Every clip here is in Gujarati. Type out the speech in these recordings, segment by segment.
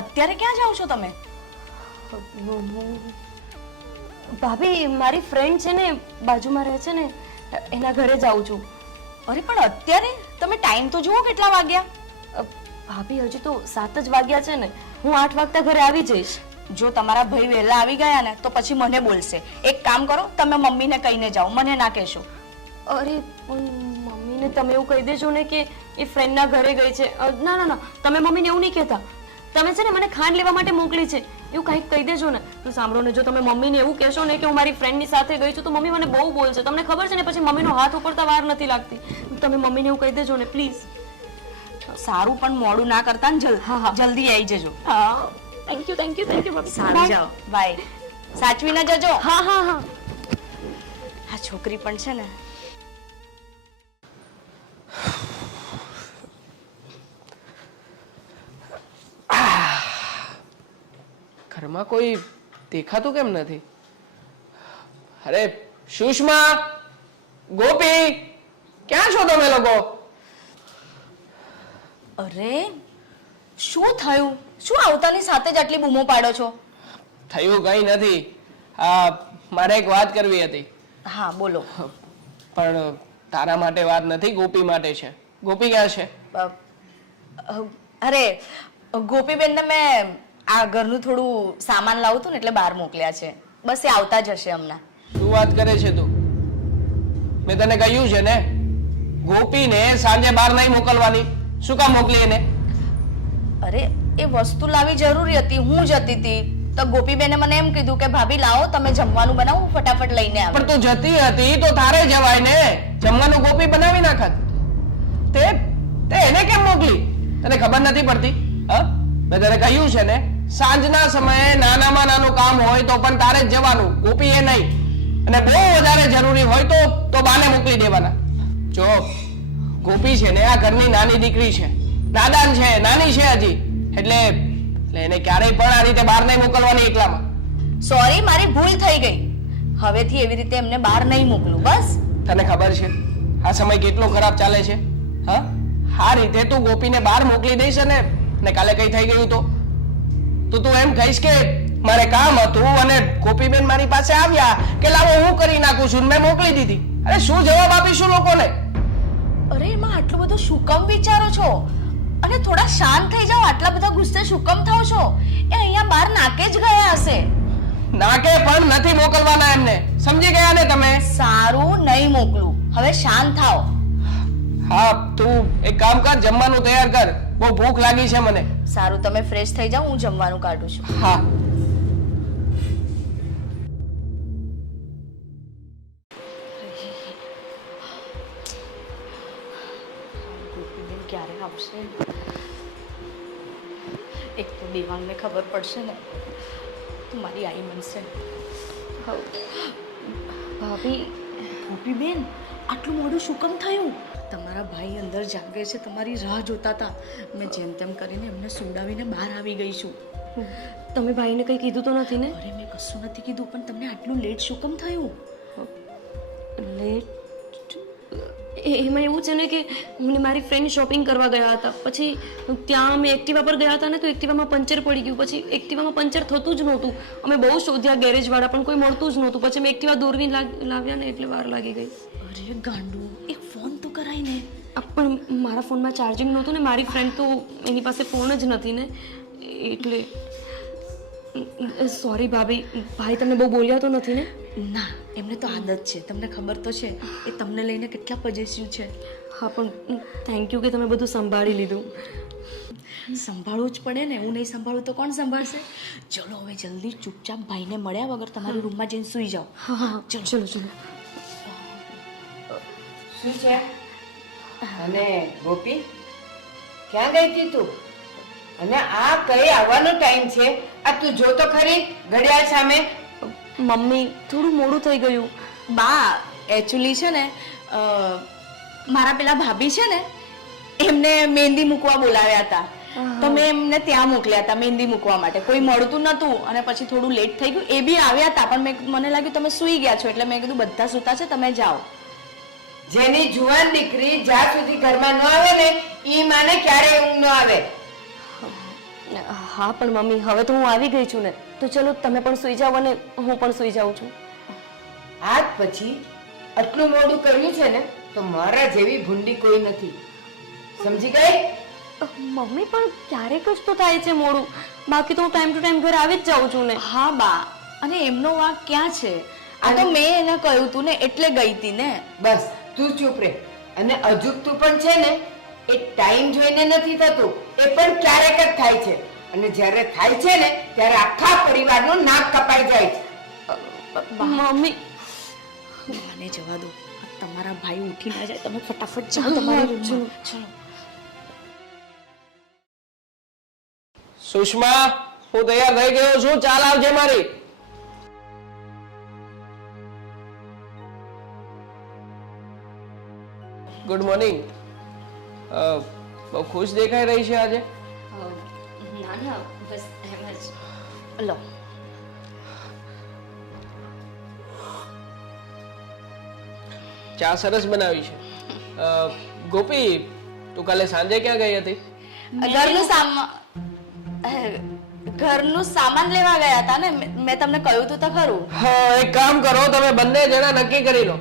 અત્યારે ક્યાં જાઓ છો તમે? ભાભી મારી ફ્રેન્ડ છે ને બાજુમાં રહે છે ને એના ઘરે જાઉં છું. અરે પણ અત્યારે તમે ટાઈમ તો જુઓ કેટલા વાગ્યા? ભાભી હજુ તો 7 જ વાગ્યા છે ને. હું 8 વાગતા ઘરે આવી જઈશ. જો તમારા ભાઈ વહેલા આવી ગયા ને તો પછી મને બોલશે. એક કામ કરો, તમે મમ્મીને કહીને જાઓ, મને ના કહેશો. અરે મમ્મીને તમે એવું કહી દેજો ને કે એ ફ્રેન્ડના ઘરે ગઈ છે. ના ના ના, તમે મમ્મીને એવું નહીં કહેતા. તમે છે ને મને ખાંડ લેવા માટે મોકલી છે એવું કંઈક કહી દેજો ને. તો સાંભળો ને, જો તમે મમ્મીને એવું કહેશો ને કે હું મારી ફ્રેન્ડની સાથે ગઈ છું તો મમ્મી મને બહુ બોલશે. તમને ખબર છે ને પછી મમ્મીનો હાથ ઉપરતા વાર નથી લાગતી. તમે મમ્મીને એવું કહી દેજો ને પ્લીઝ. સારું, પણ મોડું ના કરતા ને જલ્દી આવી જજો. હા, થેન્ક યુ ભાભી. સારું, જાઓ, બાય. સાચવીને જજો. હા હા હા. આ છોકરી પણ છે ને. ઘરમાં કોઈ દેખાતું કેમ નથી? અરે સુષ્મા, ગોપી, ક્યાં છો તમે લોકો? અરે શું થયું? શું આવતાની સાથે જ આટલી બૂમો પાડો છો? થયું કઈ નથી. મારે એક વાત કરવી હતી. હા બોલો. પણ તારા માટે વાત નથી, ગોપી માટે છે. ગોપી ક્યાં છે? અરે ગોપીબેનને મેં આ ઘરનું થોડું સામાન લાવું હતું ને એટલે બહાર મોકલ્યા છે. બસ એ આવતા જ હશે હમણાં. શું વાત કરે છે તું? મેં તને કહ્યું છે ને ગોપીને સાંજે બહાર નહીં મોકલવાની. શું કામ મોકલી એને? અરે એ વસ્તુ લાવી જરૂરી હતી, હું જતી હતી તો ગોપીબેને મને એમ કીધું કે ભાભી લાવો, તમે જમવાનું બનાવો, હું ફટાફટ લઈને આવું. પણ તું જતી હતી તો તારે જવાય ને. જમવાનું ગોપી બનાવી નાખત. તે એને કેમ મોકલી? તને ખબર નથી પડતી? હા, મેં તને કહ્યું છે ને સાંજના સમયે નાનામાં નાનું કામ હોય તો પણ તારે જ જવાનું, ગોપી એ નહીં. અને બહુ વધારે જરૂરી હોય તો બાને મોકલી દેવાના. જો ગોપી છે ને આ ઘરની નાની દીકરી છે, નાદાન છે, નાની છે હજી, એટલે એને ક્યારેય પણ આ રીતે બહાર નહીં મોકલવાની એકલામાં. સોરી, મારી ભૂલ થઈ ગઈ. હવેથી એવી રીતે એમને બહાર નહીં મોકલું. બસ. તને ખબર છે આ સમય કેટલો ખરાબ ચાલે છે? હા, આ રીતે તું ગોપીને બહાર મોકલી દઈશ ને કાલે કઈ થઈ ગયું તો તું એમ કહીશ કે મારે કામ હતું અને ગોપીબેન મારી પાસે આવ્યા કે લાવો હું કરી નાખું છું, મેં મોકલી દીધી. અરે શું જવાબ આપીશું લોકોને? અરે એમાં આટલું બધું શું કામ વિચારો છો? અને થોડા શાંત થઈ જાઓ. આટલા બધા ગુસ્સે શું કામ થાવ છો? એ અહીંયા બહાર નાકે જ ગયા હશે. નાકે પણ નથી મોકલવાના એમને, સમજી ગયા ને તમે? સારું, નહીં મોકલું. હવે શાંત થાઓ. હા, તું એક કામ કર, જમવાનું તૈયાર કર, બહુ ભૂખ લાગી છે મને. સારું, તમે ફ્રેશ થઈ જાઓ, હું જમવાનું કાઢું છું. હા. ગોપીબેન ક્યારે આવશે? એક તો દેવાંગને ખબર પડશે ને તો મારી આઈ બનશે. ભાભી, ગોપીબેન આટલું મોડું શું કામ થયું? તમારા ભાઈ અંદર જાગે છે, તમારી રાહ જોતા હતા. મેં જેમ તેમ કરીને એમને સુડાવીને બહાર આવી ગઈ છું. તમે ભાઈને કંઈ કીધું તો નથી ને? અરે મેં કશું નથી કીધું, પણ તમને આટલું લેટ શું કામ થયું? લેટ? એમાં એવું છે ને કે મને મારી ફ્રેન્ડ શોપિંગ કરવા ગયા હતા. પછી ત્યાં અમે એક્ટિવા પર ગયા હતા ને તો એક્ટિવામાં પંચર પડી ગયું. પછી એક્ટિવામાં પંચર થતું જ નહોતું. અમે બહુ શોધ્યા ગેરેજવાળા, પણ કોઈ મળતું જ નહોતું. પછી અમે એક્ટિવા દોરવી લાવ્યા ને એટલે વાર લાગી ગઈ. અરે ગાંડુ, એક ફોન તો કરાય ને. પણ મારા ફોનમાં ચાર્જિંગ નહોતું ને મારી ફ્રેન્ડ તો એની પાસે ફોન જ નથી ને એટલે. સોરી ભાભી, ભાઈ તમને બહુ બોલ્યા તો નથી ને? ના, એમને તો આદત છે, તમને ખબર તો છે એ તમને લઈને કેટલા પોઝેસિવ છે. હા, પણ થેન્ક યુ કે તમે બધું સંભાળી લીધું. સંભાળવું જ પડે ને. હું નહીં સંભાળું તો કોણ સંભાળશે? ચલો હવે જલ્દી ચૂપચાપ ભાઈને મળ્યા વગર તમારી રૂમમાં જઈને સૂઈ જાઓ. હા હા, ચલો ચલો ચલો. શું છે? અને ગોપી ક્યાં ગઈ હતી તું? અને આ કઈ આવવાનો ટાઈમ છે? આ તું જો તો ખરી ઘડિયાળ સામે. મમ્મી, થોડું મોડું થઈ ગયું. બા, એકચ્યુઅલી છે ને મારા પેલા ભાભી છે ને એમને મહેંદી મૂકવા બોલાવ્યા હતા તો મેં એમને ત્યાં મોકલ્યા હતા મહેંદી મૂકવા માટે. કોઈ મળતું નતું અને પછી થોડું લેટ થઈ ગયું. એ બી આવ્યા હતા પણ મને લાગ્યું તમે સૂઈ ગયા છો એટલે મેં કીધું બધા સૂતા છે, તમે જાઓ. જેની જુવાન દીકરી જ્યાં સુધી ઘરમાં ન આવે ને ઈ માને ક્યારે ઊંઘ ન આવે. હા પણ મમ્મી હવે તો હું આવી ગઈ છું ને, તો ચલો તમે પણ સૂઈ જાઓ અને હું પણ સૂઈ જાઉં છું. આજ પછી આટલું મોડું કર્યું છે ને તો મારા જેવી ભૂંડી કોઈ નથી, સમજી ગઈ? મમ્મી પણ ક્યારેક જ તો થાય છે મોડું, બાકી તો હું ટાઈમ ટુ ટાઈમ ઘરે આવી જ જાઉં છું ને. હા બા, અને એમનો વાંક ક્યાં છે? આ તો મેં એને કહ્યું તું ને એટલે ગઈ હતી ને. બસ તું ચૂપ રહે. અને અજુકતું પણ છે ને એ ટાઈમ જોઈને નથી થતું, એ પણ ક્યારેક જ થાય છે. અને જ્યારે થાય છે ને ત્યારે આખા પરિવારનું નાક કપાઈ જાય છે. મમ્મી બાને જવા દો, આ તમારા ભાઈ ઉઠી ના જાય. તમે ફટાફટ જાઓ તમારા રૂમમાં. ચલો. સુષ્મા, હું તૈયાર થઈ ગયો છું, ચાલ આવજે મારી. Good morning. બહુ ખુશ દેખાઈ રહી છે આજે. ના ના બસ એમ જ. લો. ચા સરસ બનાવી છે. ગોપી, તું કાલે સાંજે ક્યાં ગઈ હતી? ઘરનું સામાન લેવા ગયા હતા ને, મેં તમને કહ્યું તું તો ખરું. હા, એક કામ કરો, તમે બંને જણા નક્કી કરી લો,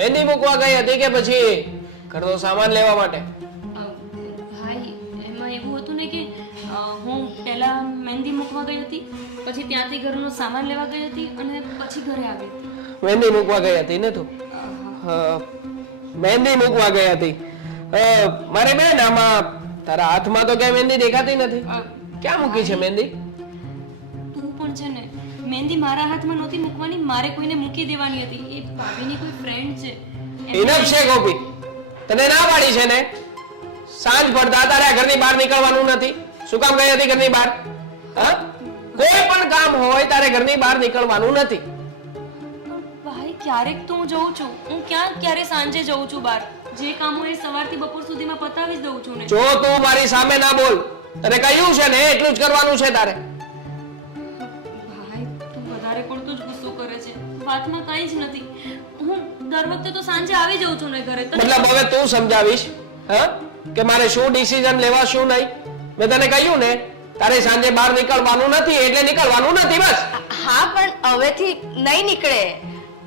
મહેંદી મૂકવા ગઈ હતી કે પછી ઘરનો સામાન લેવા માટે? ભાઈ એમાં એવું હતું ને કે હું પહેલા મહેંદી મૂકવા ગઈ હતી, પછી ત્યાંથી ઘરનો સામાન લેવા ગઈ હતી અને પછી ઘરે આવી. મહેંદી મૂકવા ગઈ હતી ને તું? મહેંદી મૂકવા ગઈ હતી. મારે બેન, આમાં તારા હાથમાં તો ક્યાંય મહેંદી દેખાતી નથી. ક્યાં મૂકી છે મહેંદી? તું પણ છે ને, મહેંદી મારા હાથમાં નહોતી મૂકવાની, મારે કોઈને મૂકી દેવાની હતી. એ ભાભીની કોઈ ફ્રેન્ડ છે. ઇનફ છે ગોપી, તને ના પાડી છે ને? સાંજ પડતા તારે આ ઘરની બહાર નીકળવાનું નથી. શું કામ ગઈ હતી ઘરની બહાર? હા, કોઈ પણ કામ હોય તારે ઘરની બહાર નીકળવાનું નથી. ભાઈ ક્યારેક તો હું જઉં છું, હું ક્યારે સાંજે જઉં છું બહાર. જે કામ હોય એ સવારથી બપોર સુધીમાં પતાવી જ દઉં છું ને. જો તું મારી સામે ના બોલ, તને કહ્યું છે ને એટલું જ કરવાનું છે તારે. ભાઈ તું વધારે પડતો જ ગુસ્સો કરે છે, વાતમાં કંઈ જ નથી. હું દર વખતે તો સાંજે આવી જાઉં છું ને ઘરે. મતલબ હવે તું સમજાવીશ હા કે મારે શું ડિસિઝન લેવા શું નહીં? મેં તને કહ્યું ને તારે સાંજે બહાર નીકળવાનું નથી એટલે નીકળવાનું નથી, બસ. હા પણ હવેથી નહીં નીકળે.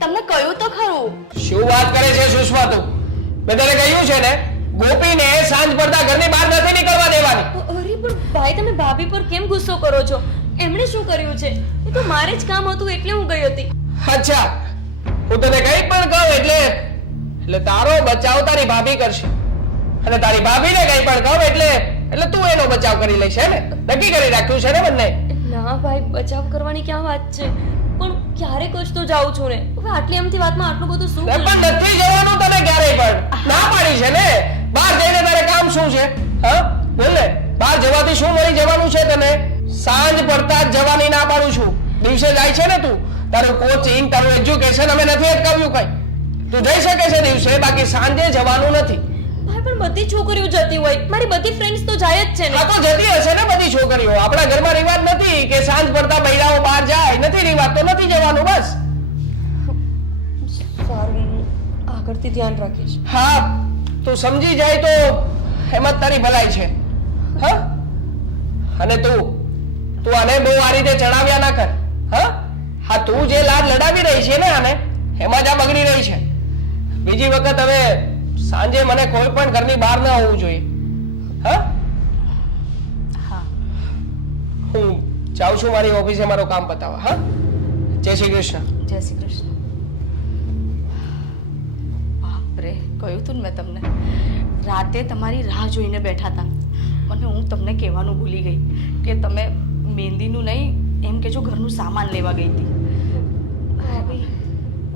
તમને કહ્યું તો ખરું. શું વાત કરે છે સુષ્મા તું? મેં તને કહ્યું છે ને ગોપીને સાંજ પડતા ઘરની બહાર નથી નીકળવા દેવાની. અરે પણ ભાઈ તમે ભાભી પર કેમ ગુસ્સો કરો છો? એમણે શું કર્યું છે? એ તો મારે જ કામ હતું એટલે હું ગઈ હતી. અચ્છા, હું તને કંઈ પણ કહું એટલે તારો બચાવ તારી ભાભી કરશે, અને તારી ભાભીને કંઈ પણ કહું એટલે તું એનો બચાવ કરી લઈશ ને? નક્કી કરી રાખ્યું છે ને બંને? ના ભાઈ, બચાવ કરવાની ક્યાં વાત છે? પણ ક્યારેક જ તો જાઉં છું ને. હવે આટલી એમથી વાતમાં આટલું બધું શું? પણ નથી જવાનું તને ક્યારેય પણ. ના પાડી છે ને. બહાર જઈને તારે કામ શું છે? હા બોલ ને, બહાર જવાથી શું મળી જવાનું છે તને? સાંજ પડતા જ જવાની ના પાડું છું. દિવસે જાય છે ને તું, તારું કોચિંગ તારું એજ્યુકેશન અમે નથી અટકાવ્યું કઈ. તું જઈ શકે છે દિવસે, બાકી સાંજે જવાનું નથી. ભાઈ પણ બધી છોકરીઓ જતી હોય, મારી બધી ફ્રેન્ડ્સ તો જાય જ છે ને. આ તો જતી હશે ને બધી છોકરીઓ. આપણા ઘરમાં રિવાજ નથી કે સાંજ પડતા મહિલાઓ બહાર જાય. નથી રિવાજ તો નથી જવાનું, બસ. સારું, આગળથી ધ્યાન રાખીશ. હા, તું સમજી જાય તો એમાં તારી ભલાઈ છે. હા, અને તું આને બહુ આ રીતે ચડાવ્યા ના કર. હા, તું જે લાડ લડાવી રહી છે ને આને, એમાં જ આ બગડી રહી છે. બીજી વખત હવે સાંજે મને કોઈ પણ ઘરની બહાર ન હોવું જોઈએ. હા, હું જાઉં છું મારી ઓફિસે મારું કામ પતાવવા. હા, જય શ્રી કૃષ્ણ. જય શ્રી કૃષ્ણ. બાપરે, કહ્યું તું ને મેં તમને, રાતે તમારી રાહ જોઈને બેઠા હતા. અને હું તમને કહેવાનું ભૂલી ગઈ કે તમે મહેંદીનું નહીં, એમ કે જો ઘરનું સામાન લેવા ગઈ હતી.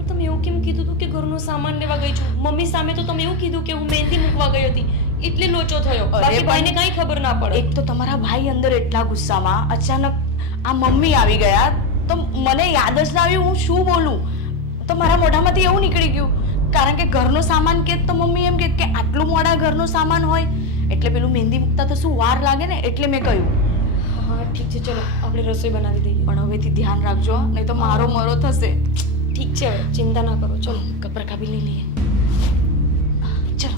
તમે એવું કેમ કીધું હતું કે ઘરનો સામાન લેવા ગઈ છું? મમ્મી સામે તો તમે એવું કીધું કે હું મહેંદી મૂકવા ગઈ હતી, એટલે લોચો થયો. બાકી ભાઈને કાંઈ ખબર ના પડે. એક તો તમારા ભાઈ અંદર એટલા ગુસ્સામાં અચાનક આ મમ્મી આવી ગયા તો મને યાદ જ ના આવ્યું હું શું બોલું. તો મારા મોઢામાંથી એવું નીકળી ગયું, કારણ કે ઘરનો સામાન કે તો મમ્મી એમ કે આટલું મોડા ઘરનો સામાન હોય એટલે પેલું મહેંદી મૂકતા તો શું વાર લાગે ને, એટલે મેં કહ્યું. હા ઠીક છે, ચલો આપણે રસોઈ બનાવી દઈએ. પણ હવેથી ધ્યાન રાખજો, નહીં તો મારો મરો થશે. ઠીક છે, હવે ચિંતા ના કરો. ચલો કપરા કાપી લઈ લઈએ. ચલો.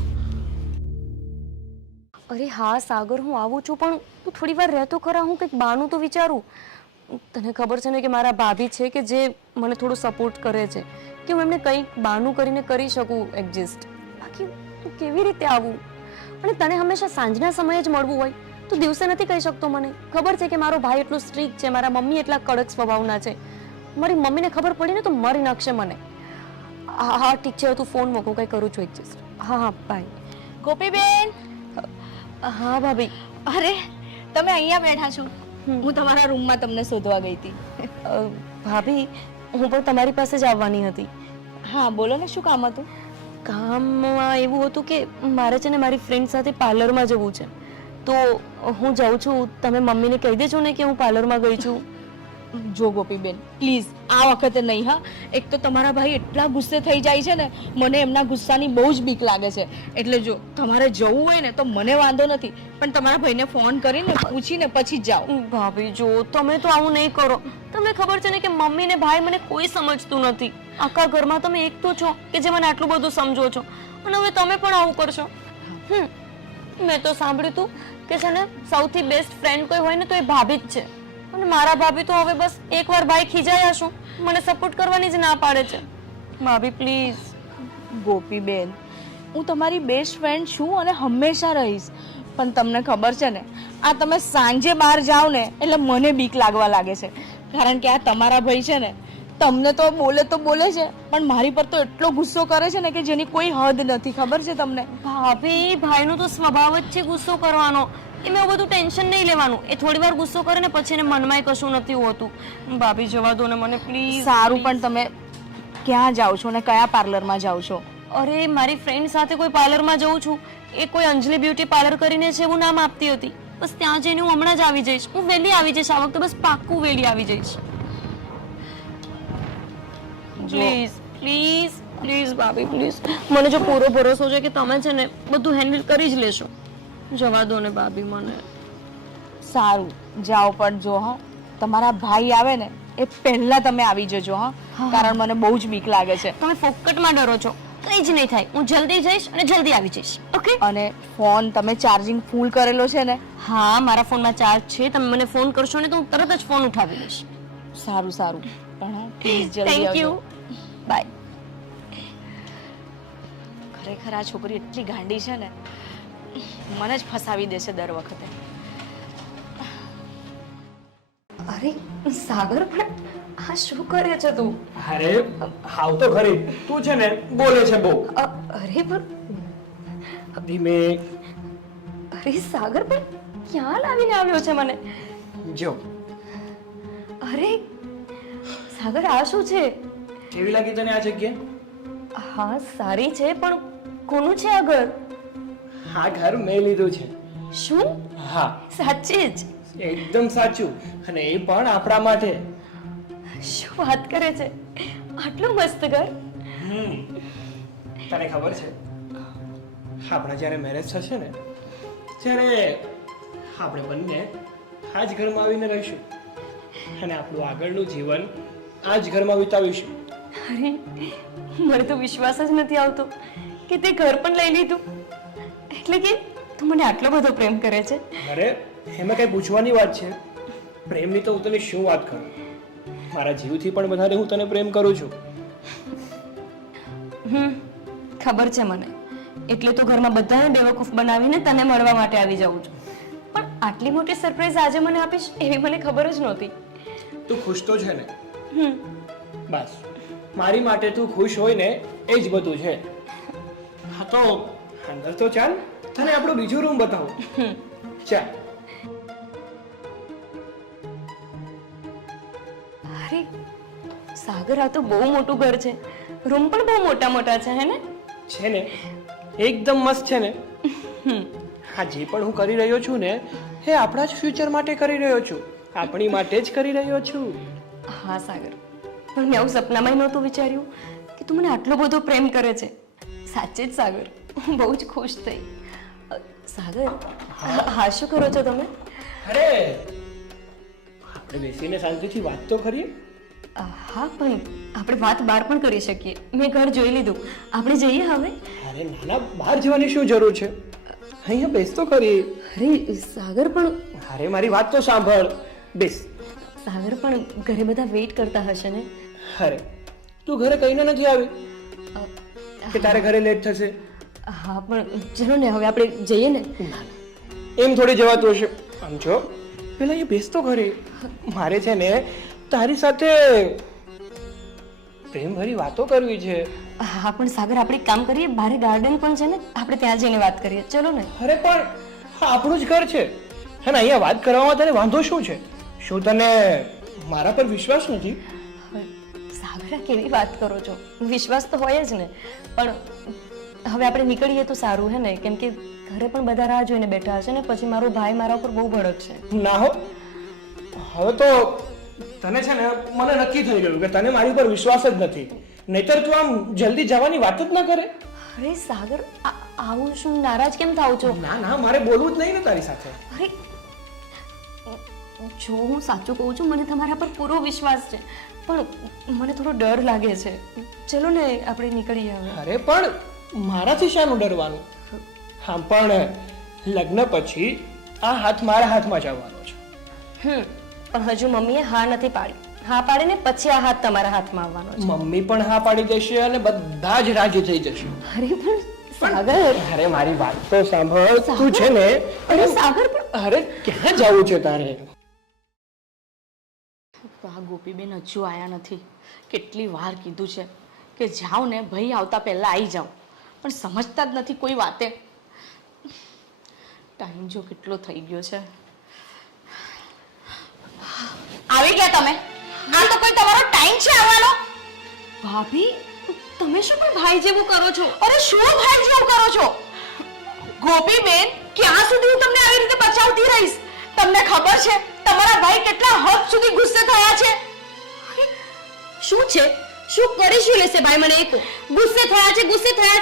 અરે હા સાગર, હું આવું છું, પણ તું થોડી વાર રહેતો ખરા, હું કંઈક બહાનું તો વિચારું. તને ખબર છે ને કે મારા ભાભી છે કે જે મને થોડું સપોર્ટ કરે છે, કે હું એમને કંઈક બહાનું કરીને કરી શકું એડજસ્ટ. બાકી તું કેવી રીતે આવું? અને તને હંમેશા સાંજના સમયે જ મળવું હોય તો દિવસે નથી કહી શકતો મને? ખબર છે કે મારો ભાઈ એટલો સ્ટ્રિક્ટ છે, મારા મમ્મી એટલા કડક સ્વભાવના છે. મારી મમ્મીને ખબર પડી ને તો મારી નાખશે મને. હા હા ઠીક છે, તું ફોન મૂકો, કંઈ કરું છું એડજસ્ટ. હા હા બાય. ગોપીબેન, હા ભાભી. અરે તમે અહીંયા બેઠા છો? હું તમારા રૂમમાં તમને શોધવા ગઈ હતી. ભાભી, હું પણ તમારી પાસે જ આવવાની હતી. હા બોલો ને, શું કામ હતું? કામમાં એવું હતું કે મારે છે ને મારી ફ્રેન્ડ સાથે પાર્લરમાં જવું છે, તો હું જાઉં છું. તમે મમ્મીને કહી દેજો ને કે હું પાર્લરમાં ગઈ છું. જો ગોપીબેન પ્લીઝ આ વખતે નહીં હા. એક તો તમારા ભાઈ એટલા ગુસ્સે થઈ જાય છે ને, મને એમના ગુસ્સાની બહુ જ બીક લાગે છે. એટલે જો તમારે જવું હોય ને તો મને વાંધો નથી, પણ તમારા ભાઈને ફોન કરીને પૂછીને પછી જ જાઓ. ભાભી જો, તમે તો આવું નહીં કરો. તમને ખબર છે ને કે મમ્મી ને ભાઈ મને કોઈ સમજતું નથી. આખા ઘરમાં તમે એક તો છો કે જે મને આટલું બધું સમજો છો, અને હવે તમે પણ આવું કરશો. મેં તો સાંભળ્યું હતું કે છે ને સૌથી બેસ્ટ ફ્રેન્ડ કોઈ હોય ને તો એ ભાભી જ છે. અને મારા ભાભી તો હવે બસ એકવાર ભાઈ ખીજાયા શું મને સપોર્ટ કરવાની જ ના પાડે છે. ભાભી પ્લીઝ. ગોપીબેન, હું તમારી બેસ્ટ ફ્રેન્ડ છું અને હંમેશા રહીશ, પણ તમને ખબર છે ને આ તમે સાંજે બહાર જાઓ ને એટલે મને બીક લાગવા લાગે છે. કારણ કે આ તમારા ભાઈ છે ને તમને તો બોલે છે, પણ મારી પર તો એટલો ગુસ્સો કરે છે ને કે જેની કોઈ હદ નથી. ખબર છે તમને? ભાભી, ભાઈનો તો સ્વભાવ જ છે ગુસ્સો કરવાનો. એમાં એવું બધું ટેન્શન નહીં લેવાનું. એ થોડી વાર ગુસ્સો કરે ને પછી એને મનમાં કશું નથી હોતું. ભાભી જવા દો ને મને પ્લીઝ. સારું, પણ તમે ક્યાં જાઓ છો ને કયા પાર્લરમાં જાઓ છો? અરે મારી ફ્રેન્ડ સાથે કોઈ પાર્લરમાં જઉં છું. એ કોઈ અંજલિ બ્યુટી પાર્લર કરીને છે, એવું નામ આપતી હતી. બસ ત્યાં જઈને હું હમણાં જ આવી જઈશ. હું વહેલી આવી જઈશ આ વખતે, બસ પાક્કું વહેલી આવી જઈશ. પ્લીઝ પ્લીઝ પ્લીઝ ભાભી પ્લીઝ. મને જો પૂરો ભરોસો છે કે તમે છે ને બધું હેન્ડલ કરી જ લેશો. જવા દો ને ભાભી મને. સારું જાઓ, પણ જો હા તમારા ભાઈ આવે ને એ પહેલા તમે આવી જજો હા. કારણ મને બહુ જ બીક લાગે છે. તમે ફોકટમાં ડરો છો. કંઈ જ નહીં થાય. હું જલ્દી જઈશ અને જલ્દી આવી જઈશ. ઓકે? અને ફોન તમે ચાર્જિંગ ફૂલ કરેલો છે ને? હા, મારા ફોનમાં ચાર્જ છે. તમે મને ફોન કરશો ને તો હું તરત જ ફોન ઉઠાવી લઈશ. સારું સારું, પણ પ્લીઝ જલ્દી થેન્ક આવજો. યુ. બાય. ખરેખર આ છોકરી એટલી ગાંડી છે ને, મને જ ફસાવી દેશે દર વખતે. અરે સાગર, પણ આ શું કરે છે તું? અરે હાવ તો ખરી, તું છે ને બોલે છે બહુ. અરે પણ ધીમે. અરે સાગર, પણ ક્યાં લાવીને આવ્યો છે મને? જો અરે સાગર, આ શું છે? કેવી લાગી તને આ જગ્યા? હા સારી છે, પણ કોનું છે આ ઘર? આ ઘર મેં લીધું છે. શું? હા સાચે જ? એકદમ સાચું, અને એ પણ આપણા માટે. શું વાત કરે છે? આટલું મસ્ત ઘર? તને ખબર છે આપણા જ્યારે મેરેજ થશે ને ત્યારે આપણે બંને આ જ ઘરમાં આવીને રહીશું અને આપણું આગળનું જીવન આ જ ઘરમાં વિતાવીશું. અરે મને તો વિશ્વાસ જ નથી આવતો કે તે ઘર પણ લઈ લીધું. એટલે કે તું મને આટલો બધો પ્રેમ કરે છે? અરે એમાં કઈ પૂછવાની વાત છે? પ્રેમની તો હું તને શું વાત કરું, મારા જીવથી પણ વધારે હું તને પ્રેમ કરું છું. ખબર છે મને. એટલે તો ઘરમાં બધાને બેવકૂફ બનાવીને તને મળવા માટે આવી જાઉં છું. પણ આટલી મોટી સરપ્રાઈઝ આજે મને આપીશ એવી મને ખબર જ નહોતી. તું ખુશ તો છે ને? બસ મારી માટે તું ખુશ હોય ને એ જ બધું છે. હા તો અંદર તો ચાલ, તને આપણો બીજો રૂમ બતાવો. ચાલ. અરે સાગર, આ તો બહુ મોટું ઘર છે. રૂમ પણ બહુ મોટા મોટા છે, હે ને? છે ને, એકદમ મસ્ત છે ને. હા, જે પણ હું કરી રહ્યો છું ને એ આપણા જ ફ્યુચર માટે કરી રહ્યો છું, આપણી માટે જ કરી રહ્યો છું. હા સાગર, પણ મેં આવું સપનામાં નહોતું વિચાર્યું કે તું મને આટલો બધો પ્રેમ કરે છે. સાચે જ સાગર, હું બહુ જ ખુશ થઈ. સાગર, હા શું કરો છો તમે? અરે આપણે બેસીને શાંતિથી વાત તો કરીએ. હા, પણ આપણે વાત બહાર પણ કરી શકીએ. મેં ઘર જોઈ લીધું. આપણે જઈએ હવે? અરે નાના, બહાર જવાની શું જરૂર છે? અહીંયા બેસ તો ખરી. અરે સાગર પણ અરે મારી વાત તો સાંભળ. બેસ. સાગર પણ ઘરે બધા વેઇટ કરતા હશે ને? અરે તું ઘરે કહીને નથી આવી અ, કે તારે ઘરે લેટ થશે? હા પણ ચલો ને હવે આપણે જઈએ ને. એમ થોડી જવાતું હશે. આમ જો પેલા એ બેસ તો ખરી. મારે છે ને તારી સાથે પ્રેમભરી વાતો કરવી છે. હા પણ સાગર આપણે એક કામ કરીએ, બારે ગાર્ડન પણ છે ને, આપણે ત્યાં જઈને વાત કરીએ. ચલો ને. અરે પણ આ આપણું જ ઘર છે અને અહીંયા વાત કરવામાં તને વાંધો શું છે? શું તને મારા પર વિશ્વાસ નથી? સાગર આ કેવી વાત કરો છો? વિશ્વાસ તો હોય જ ને, પણ હવે આપણે નીકળીએ તો સારું હે ને, કેમ કે ઘરે પણ બધા રાહ જોઈને બેઠા હશે ને, પછી મારો ભાઈ મારા ઉપર બહુ ભડક છે. ના હો, હવે તો તને છે ને મને નક્કી થઈ ગયું કે તને મારી ઉપર વિશ્વાસ જ નથી. નહીતર તું આમ જલ્દી જવાની વાત જ ન કરે. અરે સાગર આવું શું નારાજ કેમ થાવ છો? ના ના, મારે બોલવું જ નહીં ને તારી સાથે. અરે જો હું સાચું કહું છું, મને તમારા પર પૂરો વિશ્વાસ છે, પણ મને થોડો ડર લાગે છે. ચલો ને આપણે નીકળીએ હવે. અરે પણ મારાથી શાનું ડરવાનું? હા પણ લગ્ન પછી આ હાથ મારા હાથમાં જ આવવાનો છે. પણ હજુ મમ્મીએ હા નથી પાડી. હા પાડે ને પછી આ હાથ તમારા હાથમાં આવવાનો છે. મમ્મી પણ હા પાડી દેશે અને બધા જ રાજી થઈ જશે. અરે પણ સાગર, અરે મારી વાત તો સાંભળ. તું છે ને અરે સાગર પણ અરે ક્યાં જવું છે તારે? આ ગોપીબેન હજુ આયા નથી. કેટલી વાર કીધું છે કે જાઓ ને ભાઈ આવતા પહેલા આવી જાઓ, પણ સમજતા જ નથી કોઈ વાતે. ટાઈમ જો કેટલો થઈ ગયો છે. આવી ગયા તમે? આ તો કોઈ તમારો ટાઈમ છે આવવાનો? ભાભી તમે શું કોઈ ભાઈ જેવું કરો છો? અરે શું ભાઈ જેવું કરો છો ગોપીબેન? ક્યાં સુધી હું તમને આવી રીતે બચાવતી રહીશ? તમને ખબર છે તમારા ભાઈ કેટલા હદ સુધી ગુસ્સે થયા છે? શું છે? શું કરી શું લેશે ભાઈ? મને એક ગુસ્સે થયા છે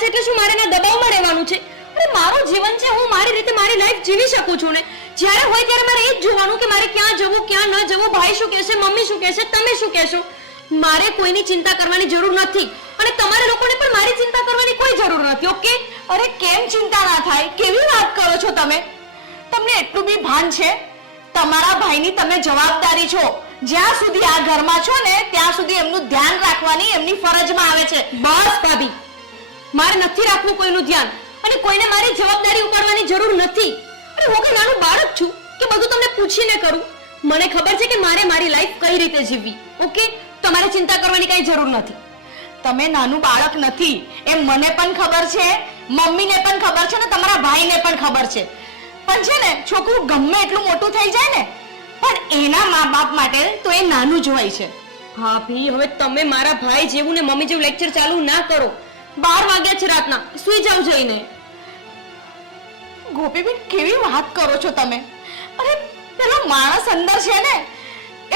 એટલે શું મારે એના દબાવમાં રહેવાનું છે? અરે મારું જીવન છે, હું મારી રીતે મારી લાઈફ જીવી શકું છું ને. જ્યારે હોય ત્યારે મારે એ જ જોવાનું કે મારે ક્યાં જવું ક્યાં ન જવું, ભાઈ શું કહેશે, મમ્મી શું કહેશે, તમે શું કહેશો. મારે કોઈની ચિંતા કરવાની જરૂર નથી અને તમારે લોકોને પણ મારી ચિંતા કરવાની કોઈ જરૂર નથી. ઓકે? અરે કેમ ચિંતા ના થાય? કેવી વાત કરો છો તમે? તમને એટલું બી ભાન છે? તમારા ભાઈની તમે જવાબદારી છો. જ્યાં સુધી આ ઘરમાં છો ને ત્યાં સુધી એમનું ધ્યાન રાખવાની એમની ફરજમાં આવે છે. બસ ભાભી, મારે નથી રાખવું કોઈનું ધ્યાન અને કોઈને મારી જવાબદારી ઉપાડવાની જરૂર નથી. અરે હું કઈ નાનું બાળક છું કે બધું તમને પૂછીને કરું? મને ખબર છે કે મારે મારી લાઈફ કઈ રીતે જીવવી. ઓકે? તમારે ચિંતા કરવાની કઈ જરૂર નથી. તમે નાનું બાળક નથી એમ મને પણ ખબર છે, મમ્મીને પણ ખબર છે ને તમારા ભાઈને પણ ખબર છે. પણ છે ને છોકરું ગમે એટલું મોટું થઈ જાય ને, પણ એના મા બાપ માટે તો એ નાનું જ હોય છે. ભાભી હવે તમે મારા ભાઈ જેવું ને મમ્મી જેવું લેક્ચર ચાલુ ના કરો. 12 વાગ્યા છે રાતના, સુઈ જાવ જઈને. ગોપીબેન કેવી વાત કરો છો તમે? અરે પેલો માણસ અંદર છે ને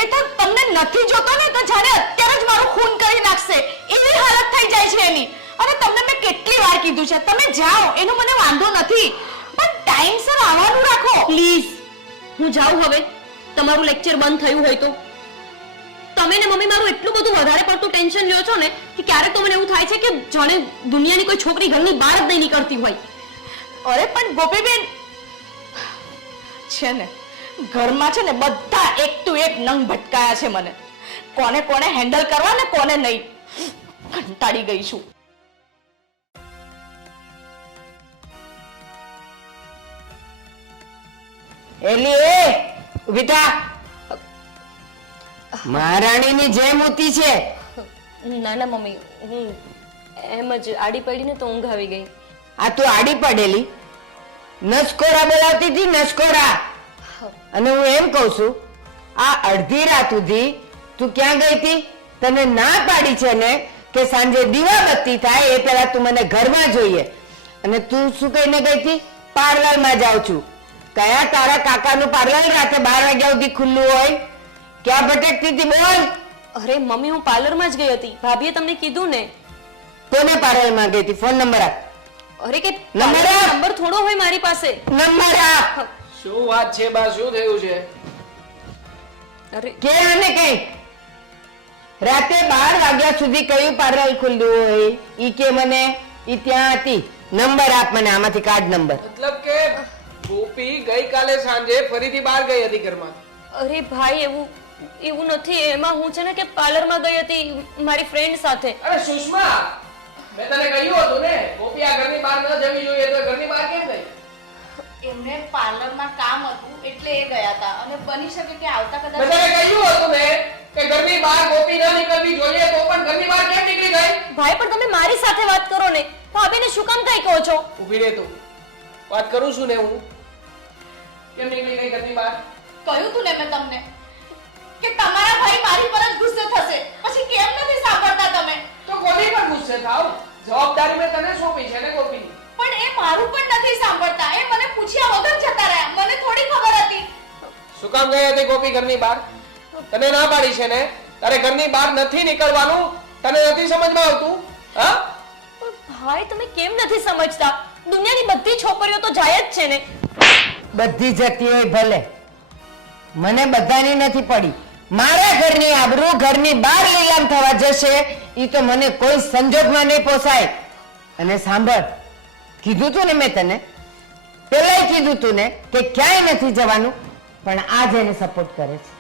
એ તો તમને નથી જોતો ને તો જાણે અત્યારે જ મારું ખૂન કરી નાખશે એવી હાલત થઈ જાય છે એની. અને તમને મેં કેટલી વાર કીધું છે તમે જાઓ, એનો મને વાંધો નથી, પણ ટાઈમસર આવવાનું રાખો પ્લીઝ. હું જાઉં હવે? તમારું લેક્ચર બંધ થયું હોય તો? તમે ને મમ્મી મારું એટલું બધું વધારે પડતું ટેન્શન લ્યો છો ને કે ક્યારેક તો મને એવું થાય છે કે જાણે દુનિયાની કોઈ છોકરી ઘરની બહાર જ નહીં નીકળતી હોય. અરે પણ ગોપીબેન છે ને ઘરમાં છે ને બધા એક તો એક નંગ ભટકાયા છે. મને કોને કોને હેન્ડલ કરવા ને કોને નહીં, કંટાળી ગઈ છું. એલી એ ઊભી થા. મહારાણીની જેમ ઊતી છે. ના ના મમ્મી, હું એમ જ આડી પડીને તો ઊંઘ આવી ગઈ. આ તું આડી પડેલી નસકોરા બોલાવતી હતી, નસકોરા. અને હું એમ કહું છું આ અડધી રાત સુધી તું ક્યાં ગઈ હતી? તને ના પાડી છે ને કે સાંજે દીવાબત્તી થાય એ પહેલા તું મને ઘરમાં જોઈએ, અને તું શું કહીને ગઈ હતી? પાર્લરમાં જાઉં છું. કયા તારા કાકાનું પાર્લર રાતે 12 વાગ્યા સુધી ખુલ્લું હોય? ક્યાં ભટકતી હતી બોલ? અરે મમ્મી, હું પાર્લરમાં જ ગઈ હતી. ભાભીએ તમને કીધું ને. કોને પાર્લરમાં ગઈ હતી? ફોન નંબર આપ. અરે કે નંબર આપ. નંબર થોડો હોય મારી પાસે. નંબર આપ. શું વાત છે બા? શું થયું છે? અરે કે આને કઈ રાતે 12 વાગ્યા સુધી કયું પાર્લર ખુલ્લું હોય? ઈ કે મને ઈ ત્યાં હતી. નંબર આપ મને, આમાંથી કાર્ડ નંબર. મતલબ કે અરે ગોપી ગઈકાલે સાંજે ફરીથી બહાર ગઈ હતી ઘરમાં. અરે ભાઈ એવું નથી. એમાં હું છે ને કે પાર્લરમાં ગઈ હતી મારી ફ્રેન્ડ સાથે. અરે સુષ્મા, મેં તને કહ્યું હતું ને ગોપી આ ઘરની બહાર ન જવી જોઈએ, તો ઘરની બહાર કેમ ગઈ? એમને પાર્લરમાં કામ હતું એટલે એ ગયા હતા અને બની શકે કે આવતા મેં કદાચ તને કહ્યું હતું ને કે ઘરની બહાર ગોપી ન નીકળવી જોઈએ, તો પણ ઘરની બહાર કેમ નીકળી ગઈ? ભાઈ પણ તમે મારી સાથે વાત કરો ને. ભાભીને શું કામ કઈ કહો છો? ઊભી રહે તું. વાત કરું છું ને હું. કેમ નીકળી ગઈ ઘરની બહાર? કહ્યું તું ને મેં તમને કે તમારા ભાઈ મારી પર જ ગુસ્સે થશે, પછી કેમ નથી સાંભળતા તમે? તો કોની પર ગુસ્સે થાવ? જવાબદારી મેં તને સોંપી છે ને ગોપીની. પણ એ મારું પણ નથી સાંભળતા. એ મને પૂછ્યા વગર જતા રહ્યા. મને થોડી ખબર હતી. શું કામ ગઈ હતી ગોપી ઘરની બહાર? તને ના પાડી છે ને તારે ઘરની બહાર નથી નીકળવાનું? તને નથી સમજમાં આવતું? હા ભાઈ તમે કેમ નથી સમજતા? દુનિયાની બધી છોકરીઓ તો જાય જ છે ને. બધી જતી હોય ભલે, મને બધાની નથી પડી. મારા ઘરની આબરૂ ઘરની બહાર લીલામ થવા જશે ઈ તો મને કોઈ સંજોગમાં નહીં પોસાય. અને સાંભળ, કીધું તું ને મેં તને પહેલાય કીધું તું ને કે ક્યાંય નથી જવાનું, પણ આજ એને સપોર્ટ કરે છે.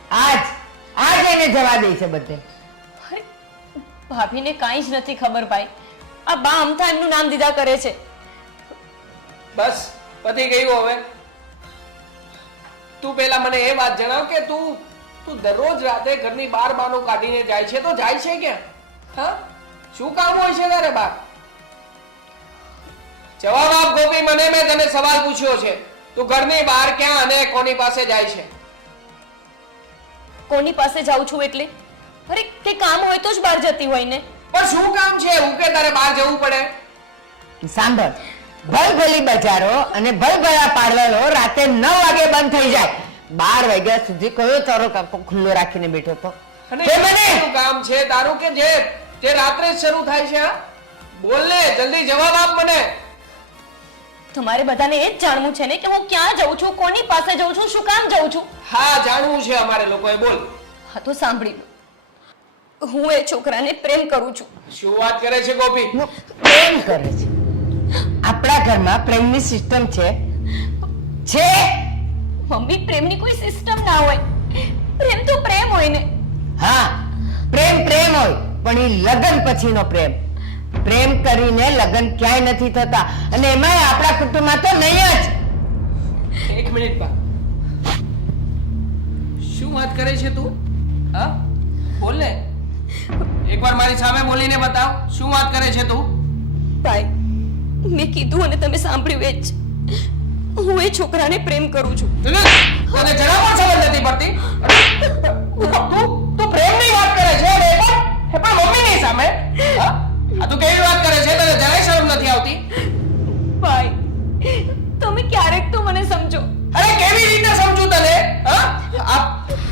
આજ એને જવા દે છે બધે. ભાઈ, ભાભીને કાંઈ જ નથી ખબર ભાઈ. આ બા અમથા એમનું નામ દીધા કરે છે. બસ પતી ગયું. હવે તું પેલા મને એ વાત જણાવ કે તું દરરોજ રાતે ઘરની બહાર બાનું કાઢીને જાય છે, તો જાય છે ક્યાં? હા શું કામ હોય છે તારે બહાર? જવાબ આપ ગોપી મને. મેં તને સવાલ પૂછ્યો છે, તું ઘરની બહાર ક્યાં અને કોની પાસે જાય છે? કોની પાસે જાઉં છું એટલે? અરે કે કામ હોય તો જ બહાર જતી હોય ને. પણ શું કામ છે એવું કે તારે બહાર જવું પડે? સાંભળ, ભલભલી બજારો અને ભલભલા પાર્લરો રાતે 9 વાગે બંધ થઈ જાય. 12 વાગ્યા સુધી કયો તારો કાકો ખુલ્લો રાખીને બેઠો તો? અને કે મને શું કામ છે તારું કે જે રાત્રે જ શરૂ થાય છે? હા? બોલ ને, જલ્દી જવાબ આપ મને. તમારે બધાને એ જ જાણવું છે ને કે હું ક્યાં જઉં છું, કોની પાસે જઉં છું, શું કામ જઉં છું? હા જાણવું છે અમારે લોકોએ. બોલ. હા તો સાંભળી લો. હું એ છોકરાને પ્રેમ કરું છું. શું વાત કરે છે ગોપી? પ્રેમ કરે છે? આપણા ઘરમાં પ્રેમની સિસ્ટમ છે? મમ્મી, પ્રેમની કોઈ સિસ્ટમ ના હોય. પ્રેમ તો પ્રેમ હોય ને. હા, પ્રેમ હોય, પણ એ લગ્ન પછીનો પ્રેમ. પ્રેમ કરીને લગ્ન ક્યાંય નથી થતા, અને એમાંય આપણા કુટુંબમાં તો નહીં જ. એક મિનિટ બા, શું વાત કરે છે તું? હા બોલ ને, એકવાર મારી સામે બોલીને બતાવ. શું વાત કરે છે તું? ભાઈ, મેં કીધું અને તમે સાંભળ્યું એ જ. હું એ છોકરાને પ્રેમ કરું છું. તને જરા પણ સમજ નથી પડતી. તું પ્રેમની વાત કરે છે અને એ પણ મમ્મીની સામે? હા? આ તું કેવી વાત કરે છે? તને જરાય શરમ નથી આવતી? ભાઈ, તમે ક્યારેક તો મને સમજો. અરે કેવી રીતે સમજુ તને? હા?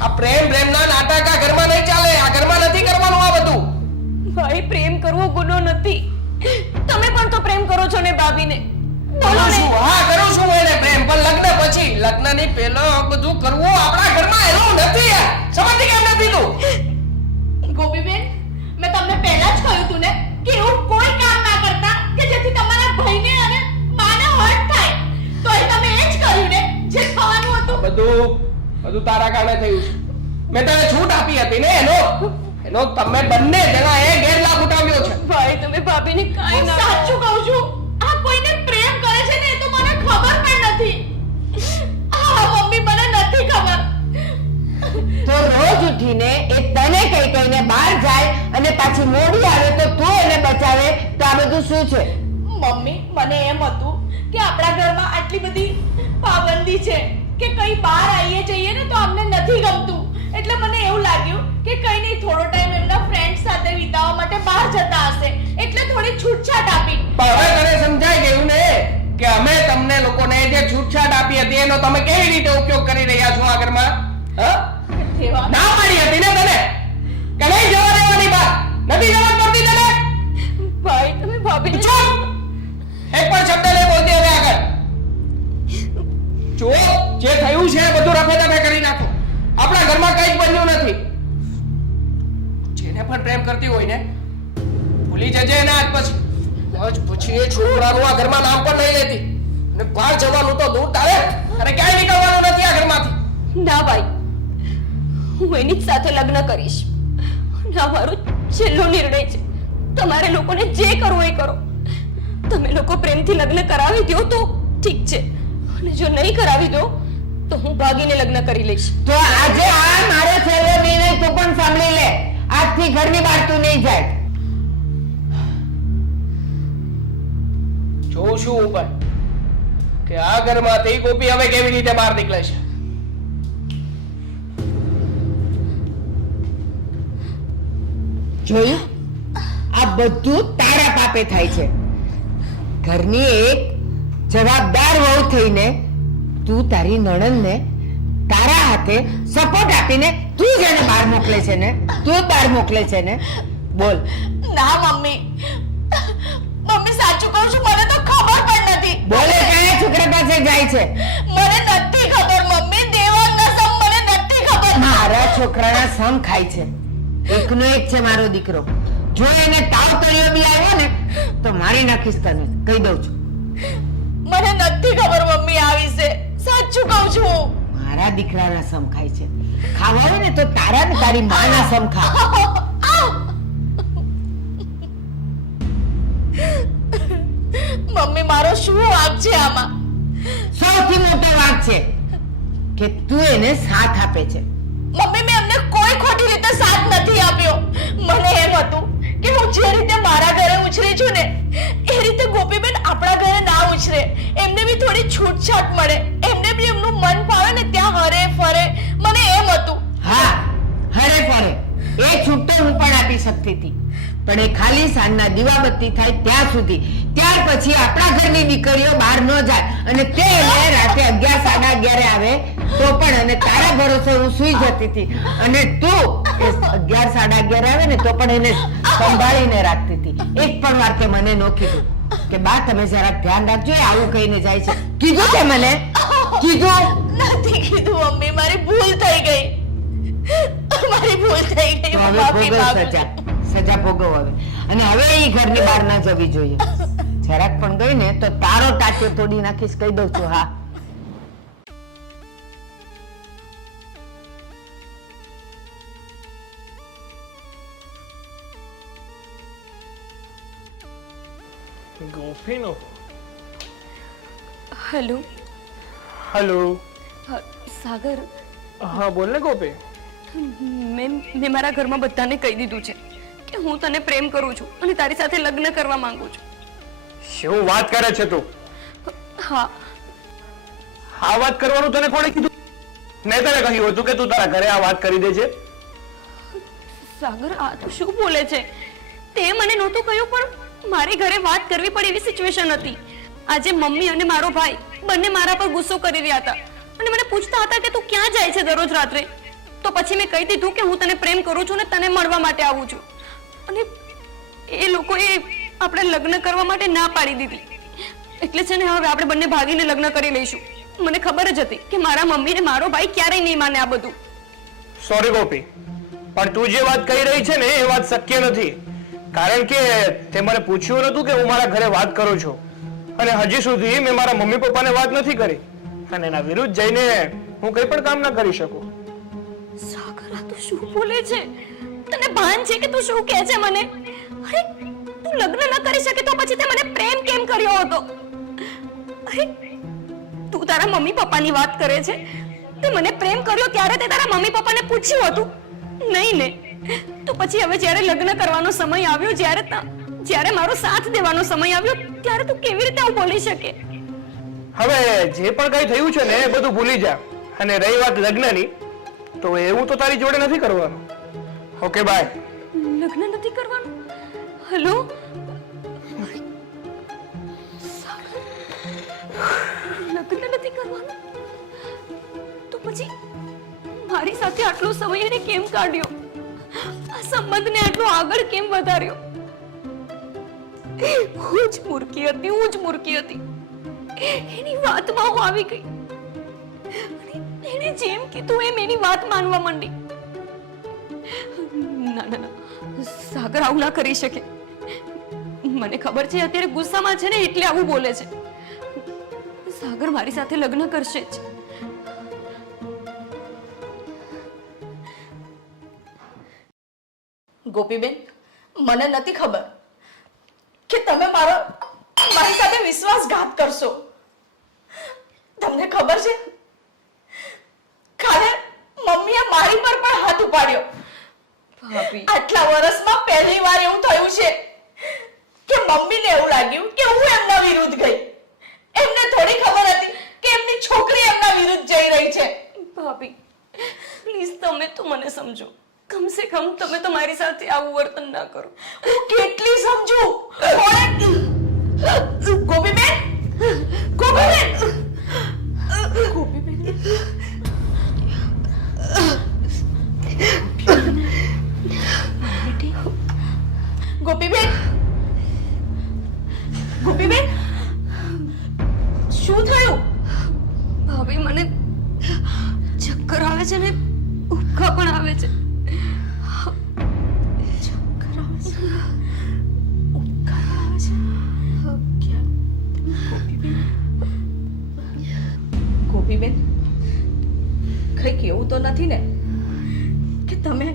આ પ્રેમના નાટક આ ઘરમાં નહીં ચાલે. આ ઘરમાં નથી કરવાનું આ બધું. ભાઈ, પ્રેમ કરવો ગુનો નથી. તમે પણ તો પ્રેમ કરો છો ને ભાભીને. બોલો ને. હા કરું છું એને પ્રેમ, પણ લગ્ન પછી. લગ્નની પહેલા આ બધું કરવું આપણા ઘરમાં એનું નથી. યાર સમજતી કેમ નથી તું? ગોપીબેન, મેં તમને પહેલા જ કહ્યું તું ને કે એવું કોઈ કામ ના કરતા કે જેથી તમારા ભાઈને અને માને હર્ટ થાય. તો એ તમે એ જ કર્યું ને જે થવાનું હતું. બધું તારા કારણે થયું છે. મેં તને છૂટ આપી હતી ને એનો તમે બંને જણા એ ગેરલાભ ઉઠાવ્યો છે. ભાઈ, તમે ભાભીને કાંઈ હું ના સાચું કહું છું. આ કોઈને પ્રેમ કરે છે ને એ તો મને ખબર પણ નથી. મમ્મી, મને નથી ખબર. તો રોજ ઉઠીને એ તને કહીને બહાર જાય અને પાછી મોડી આવે તો તું એને બચાવે, તો આ બધું શું છે? મમ્મી, મને એમ હતું કે આપણા ઘરમાં આટલી બધી પાબંદી છે કે કઈ બહાર આવીએ જઈએ ને તો અમને નથી ગમતું. એટલે મને એવું લાગ્યું કે કઈ નહીં, થોડો ટાઈમ એમના ફ્રેન્ડ સાથે વિતાવવા માટે બહાર જતા હશે એટલે થોડી છૂટછાટ આપી. પણ હવે તને સમજાઈ ગયું ને કે અમે તમને લોકોને જે છૂટછાટ આપી હતી એનો તમે કેવી રીતે ઉપયોગ કરી રહ્યા છો આ ઘરમાં? હા? ના પાડી હતી ને તને કે નહીં જવા દેવાની વાત? નથી જવા પડતી તને? ભાઈ, તમે ભાભીને ચૂપ! એક પણ શબ્દ નહીં બોલતી હવે આગળ. જો જે થયું છે એ બધું રફે દફે કરી નાખો. આપણા ઘરમાં કંઈ જ બન્યું નથી. જેને પણ પ્રેમ કરતી હોય ને ભૂલી જજે એને આજ પછી એ છોકરાનું આ ઘરમાં નામ પણ નહીં લેતી. ને બહાર જવાનું તો દૂર, તારે ક્યાંય નીકળવાનું નથી આ ઘરમાંથી. ના ભાઈ, હું એની જ સાથે લગ્ન કરીશ. ના, મારો છેલ્લો નિર્ણય છે. તમારે લોકોને જે કરવું એ કરો. તમે લોકો પ્રેમથી લગ્ન કરાવી દો તો ઠીક છે, અને જો નહીં કરાવી દો તો હું ભાગીને લગ્ન કરી લઈશ. તો આજે આ મારો છેલ્લો નિર્ણય તું પણ સાંભળી લે. આજથી ઘરની બહાર તું નહીં જાય. જોઉં છું ઉપર કે આ ઘરમાંથી ગોપી હવે કેવી રીતે બહાર નીકળે છે. જોયું? આ બધું તારા પાપે થાય છે. ઘરની એક જવાબદાર વહુ થઈને તું તારી નણંદને તારા હાથે સપોર્ટ આપીને તું જ એને બહાર મોકલે છે ને, તું બહાર મોકલે છે ને. બોલ. ના મમ્મી, મમ્મી સાચું કહું છું, મને તો ખબર પણ નથી. બોલે કયા છોકરા પાસે જાય છે? મને નથી ખબર મમ્મી, દેવાંગના સમ મને નથી ખબર. મારા છોકરાના સમ ખાય છે. એકનો એક છે મારો દીકરો. જો એને તાવ તળિયો બી આવ્યો ને તો મારી નાખીશ તને, કહી દઉં છું. મને નથી ખબર મમ્મી આ વિશે, સાચું કહું છું. મારા દીકરાના સમ ખાય છે. ખાવા હોય ને તો તારા ને તારી માના સમ ખા. મમ્મી મારો શું વાંક છે આમાં? સૌથી મોટો વાંક છે કે તું એને સાથ આપે છે. મમ્મી મેં એમને કોઈ ખોટી રીતે સાથ નથી આપ્યો. મને એમ હતું કે હું જે રીતે મારા ઘરે ઉછરી છું ને એ રીતે ગોપીબેન આપણા ઘરે ના ઉછરે, એમને બી થોડી છૂટછાટ મળે, એમને બી એમનું મન ફાવે ને ત્યાં હરે ફરે, મને એમ હતું. હા, હરે ફરે એ છૂટો હું પણ આપી શકતી હતી, પણ એ ખાલી સાંજના દીવાબત્તી થાય ત્યાં સુધી. ત્યાર પછી આપણા ઘરની દીકરીઓ બહાર ન જાય, અને તે એને રાતે 11 સાડા 11 આવે તો પણ, અને તારા ભરોસે હું સૂઈ જતી હતી, અને તું 11 સાડા 11 આવે ને તો પણ એને સંભાળીને રાખતી હતી. એક પણ વાર તે મને ન કીધું કે બા તમે જરા ધ્યાન રાખજો, એ આવું કહીને જાય છે? કીધું તે મને? કીધું નથી કીધું મમ્મી, મારી ભૂલ થઈ ગઈ, મારી ભૂલ થઈ ગઈ. તો હવે માફી ભોગવ માંગુ સજા, છું. સજા ભોગવ હવે. અને હવે એ ઘરની બહાર ના જવી જોઈએ. જરાક પણ ગઈ ને તો તારો ટાંટિયો તોડી નાખીશ, કહી દઉં છું. હા, ગોપીનો હેલો. હેલો. સાગર, હા બોલ ને ગોપી. મેં મારા ઘરમાં બધાને કહી દીધું છે કે હું તને પ્રેમ કરું છું અને તારી સાથે લગ્ન કરવા માંગુ છું. શું વાત કરે છે તું? હા, આ વાત કરવાનું તને કોણે કીધું? મેં તને કહ્યું હતું કે તું તારા ઘરે આ વાત કરી દે છે. સાગર આ તો શું બોલે છે? તે મને નહોતું કહ્યું, પણ મારી ઘરે વાત કરવી પડે એવી સિચ્યુએશન હતી. આજે મમ્મી અને મારો ભાઈ બંને મારા પર ગુસ્સો કરી રહ્યા હતા અને મને પૂછતા હતા કે તું ક્યાં જાય છે દરરોજ રાત્રે. તો પછી મેં કહી દીધું કે હું તને પ્રેમ કરું છું અને તને મળવા માટે આવું છું. અને એ લોકોએ આપણે લગ્ન કરવા માટે ના પાડી દીધી. એટલે છે ને હવે આપણે બંને ભાગીને લગ્ન કરી લઈશું. મને ખબર જ હતી કે મારા મમ્મી ને મારો ભાઈ ક્યારેય નહીં માને આ બધું. સોરી ગોપી, પણ તું જે વાત કહી રહી છે ને એ વાત શક્ય નથી. કારણ કે તે મને પૂછ્યું નતું કે હું મારા ઘરે વાત કરું છું, અને હજી સુધી મેં મારા મમ્મી પપ્પાને વાત નથી કરી, અને એના વિરુદ્ધ જઈને હું કંઈ પણ કામ ના કરી શકું. સાગર આ તું શું બોલે છે? તને ભાન છે કે તું શું કહે છે મને? અરે તું લગ્ન ન કરી શકે તો પછી તે મને પ્રેમ કેમ કર્યો હતો? અરે તું તારા મમ્મી પપ્પાની વાત કરે છે. તે મને પ્રેમ કર્યો ત્યારે તે તારા મમ્મી પપ્પાને પૂછ્યું હતું? નહીં ને. તો પછી હવે જ્યારે લગ્ન કરવાનો સમય આવ્યો, જ્યારે મારો સાથ દેવાનો સમય આવ્યો, ત્યારે તું કેવી રીતે આવું બોલી શકે? હવે જે પણ કંઈ થયું છે ને એ બધું ભૂલી જા, અને રહી વાત લગ્નની, તો એવું તો તારી જોડે નથી કરવાનું. Okay bye. લગ્ન નથી કરવાનું? હેલો, લગ્ન નથી કરવાનું? તો પછી મારી સાથે આટલો સમય એને કેમ કાઢ્યો? આ સંબંધને આટલો આગળ કેમ વધાર્યો? હું જ મૂર્ખી હતી. એની વાતમાં હું આવી ગઈ. એને જેમ કીધું એમ એની વાત માનવા માંડી. ના, સાગર આવું ના કરી શકે. મને ખબર છે અત્યારે ગુસ્સામાં છે ને એટલે આવું બોલે છે. સાગર મારી સાથે લગ્ન કરશે જ. ગોપીબેન, મને નથી ખબર કે તમે મારી સાથે વિશ્વાસઘાત કરશો. તમને ખબર છે, કાલે મમ્મીએ મારી પર પણ હાથ ઉપાડ્યો. ભાભી, આટલા વર્ષમાં પહેલી વાર એવું થયું છે કે મમ્મીને એવું લાગ્યું કે હું એમના વિરુદ્ધ ગઈ. એમને થોડી ખબર હતી કે એમની છોકરી એમના વિરુદ્ધ જઈ રહી છે. ભાભી પ્લીઝ તમે તો મને સમજો. કમસે કમ તમે તો મારી સાથે આવું વર્તન ના કરો. હું કેટલી સમજુ. ગોપીબેન, ગોપીબેન, ગોપીબેન, ગોપીબેન, ગોપીબેન, શું થયું? ભાભી મને ચક્કર આવે છે ને ઉબકા પણ આવે છે. ગોપીબેન, કંઈક એવું તો નથી ને કે તમે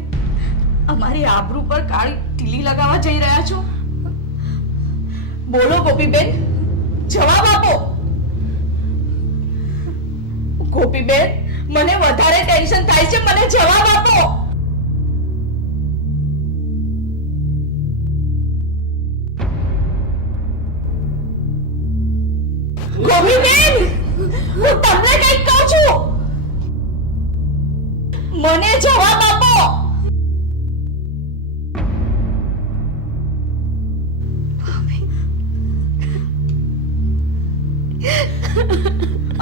અમારી આબરૂ પર કાળી ટીલી લગાવવા જઈ રહ્યા છો? બોલો ગોપીબેન, જવાબ આપો. ગોપીબેન, મને વધારે ટેન્શન થાય છે, મને જવાબ આપો. ગોપીબેન, હું તમને કંઈક કહું છું, મને જવાબ આપો.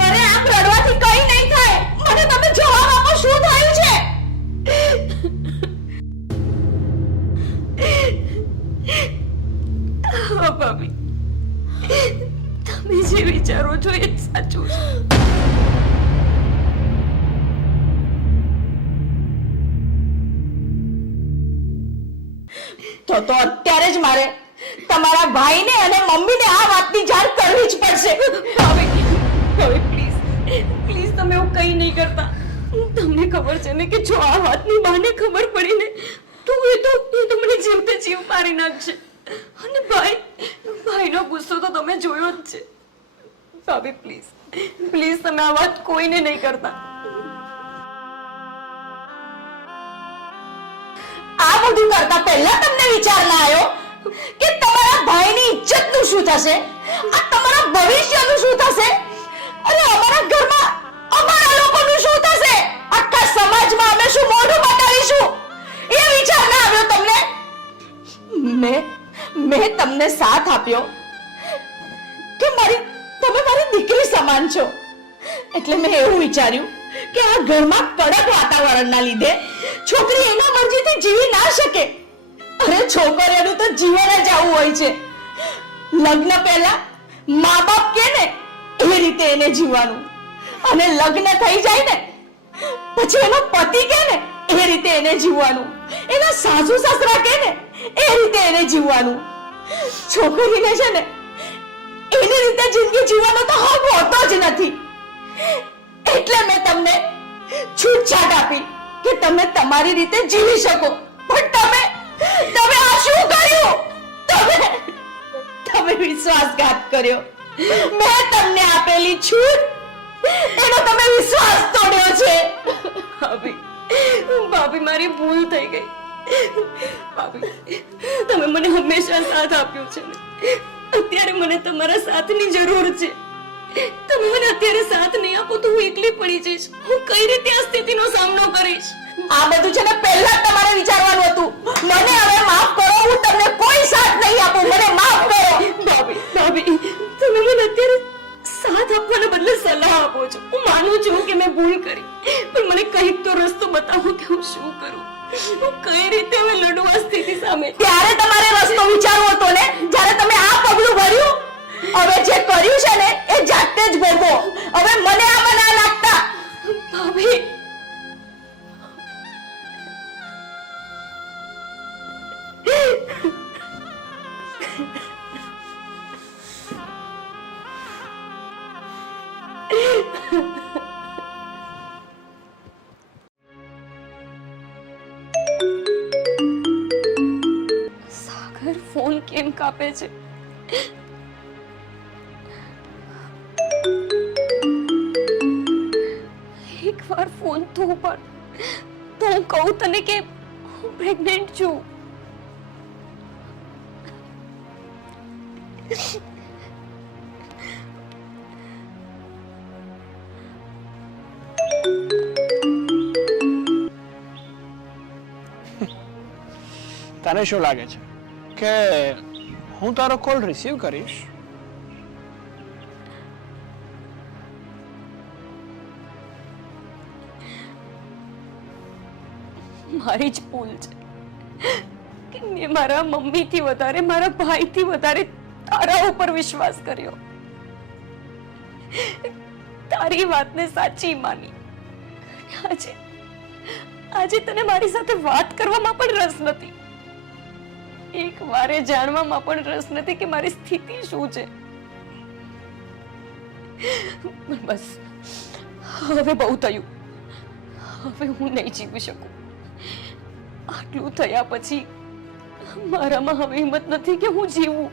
અરે આમ રડવાથી કઈ નહીં થાય. મને તમે જવાબ આપો, શું થયું છે? હા ભાભી, તમે જે વિચારો છો એ જ સાચું છે. તો અત્યારે જ મારે તમારા ભાઈને અને મમ્મીને આ વાતની જાણ કરવી જ પડશે. ભાભી, ભાભી પ્લીઝ પ્લીઝ તમે એવું કંઈ નહીં કરતા. તમને ખબર છે ને કે જો આ વાતની બાને ખબર પડી ને તો એ તો મને જીવતે જીવ મારી નાખશે. અને ભાઈનો ગુસ્સો તો તમે જોયો જ છે. ભાભી પ્લીઝ પ્લીઝ તમે આ વાત કોઈને નહીં કરતા. આ બધું કરતા પહેલા તમને વિચાર ના આવ્યો કે તમારા ભાઈની ઇજ્જતનું શું થશે, આ તમારા ભવિષ્યનું શું થશે, અને અમારા ઘરમાં અમારા લોકોનું શું થશે, આખા સમાજમાં અમે શું મોઢું બતાવીશું, એ વિચાર ના આવ્યો તમને? મેં તમને સાથ આપ્યો કે તમે મારી દીકરી સમાન છો, એટલે મેં એવું વિચાર્યું કે આ ઘરમાં કડક વાતાવરણના લીધે છોકરી એના મરજીથી જીવી ના શકે. અરે છોકરીઓનું તો જીવન જ આવું હોય છે. લગ્ન પહેલા મા બાપ કે ને એ રીતે એને જીવવાનું, અને લગ્ન થઈ જાય ને પછી એનો પતિ કે ને એ રીતે એને જીવવાનું, એના સાસુ સસરા કે ને એ રીતે એને જીવવાનું. છોકરીને છે ને એની રીતે જિંદગી જીવવાનો તો હક હોતો જ નથી. એટલે મેં તમને છૂટછાટ આપી કે તમે તમારી રીતે જીવી શકો. પણ તમે આ શું કર્યું? તમે વિશ્વાસઘાત કર્યો. મેં તમને આપેલી છૂટ એનો તમે વિશ્વાસ તોડ્યો છે. ભાભી મારી ભૂલ થઈ ગઈ. ભાભી તમે મને હંમેશા સાથ આપ્યો છે ને, અત્યારે મને તમારા સાથની જરૂર છે. તમે મને અત્યારે સાથ નહીં આપો તો હું એકલી પડી જઈશ. હું કઈ રીતે આ સ્થિતિનો સામનો કરીશ? આ બધું છે ને પહેલા જ તમારે વિચારવાનું હતું. મને હવે માફ કરો, હું તમને કોઈ સાથ નહીં આપું. મને માફ કરો. ભાભી તમે મને અત્યારે સાથ આપવાના બદલે સલાહ આપો છો. હું માનું છું કે મેં ભૂલ કરી, પણ મને કંઈક તો રસ્તો બતાવો કે હું શું કરું, હું કઈ રીતે હવે લડું આ સ્થિતિ સામે. ત્યારે તમારે રસ્તો વિચારવો હતો ને, જ્યારે તમે આ પગલું ભર્યું. હવે જે કર્યું છે ને એ જાતે જ ભોગવો. હવે મને આમાં ના લાગતા. ભાભી સાગર ફોન કેમ કાપે છે? એકવાર ફોન તો ઉપર તો હું કહું તને કે હું પ્રેગ્નેન્ટ છું. તને શું લાગે છે કે હું તારો કોલ રિસીવ કરીશ? મારી જ ભૂલ છે કે મેં મારા મમ્મીથી વધારે મારા ભાઈથી વધારે તારા ઉપર વિશ્વાસ કર્યો, તારી વાતને સાચી માની. આજે આજે તને મારી સાથે વાત કરવામાં પણ રસ નથી, એક વારે જાણવામાં પણ રસ નથી કે મારી સ્થિતિ શું છે. બસ હવે બહુ થયું, હવે હું નહીં જીવી શકું. આટલું થયા પછી મારામાં હવે હિંમત નથી કે હું જીવું.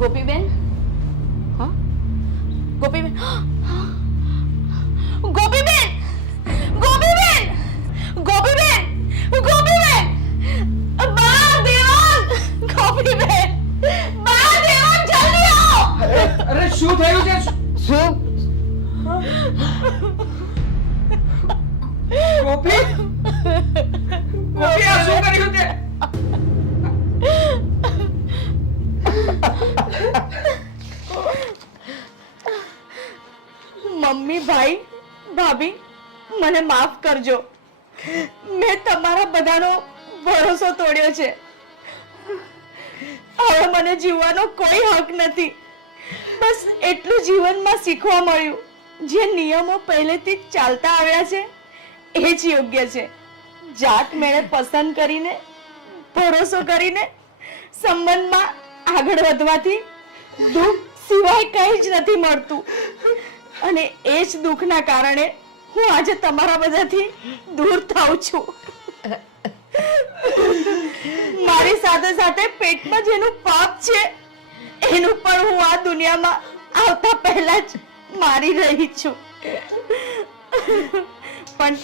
ગોપીબેન, હા ગોપીબેન, ગોપીબેન, ગોપીબેન, ગોપીબેન, ગોપીબેન, બા દેવાંગ, ગોપીબેન, બા દેવાંગ, જલ્દી આવો. અરે શું થયું છે? શું ગોપી, ગોપી આ શું કર્યું તે? મમ્મી, ભાઈ, ભાભી, મને માફ કરજો. મેં તમારા બધાનો ભરોસો તોડ્યો છે. હવે મને જીવવાનો કોઈ હક નથી. બસ એટલું જીવનમાં શીખવા મળ્યું, જે નિયમો પહેલેથી જ ચાલતા આવ્યા છે એ જ યોગ્ય છે. જાત મેળે પસંદ કરીને, ભરોસો કરીને સંબંધમાં આગળ વધવાથી દુઃખ સિવાય કંઈ જ નથી મળતું. અને એ જ દુઃખના કારણે હું આજે તમારા બધાથી દૂર થાઉં છું. મારી સાથે સાથે પેટમાં જેનું પાપ છે એનું પણ હું આ દુનિયામાં આવતા પહેલા જ મારી રહી છું. પણ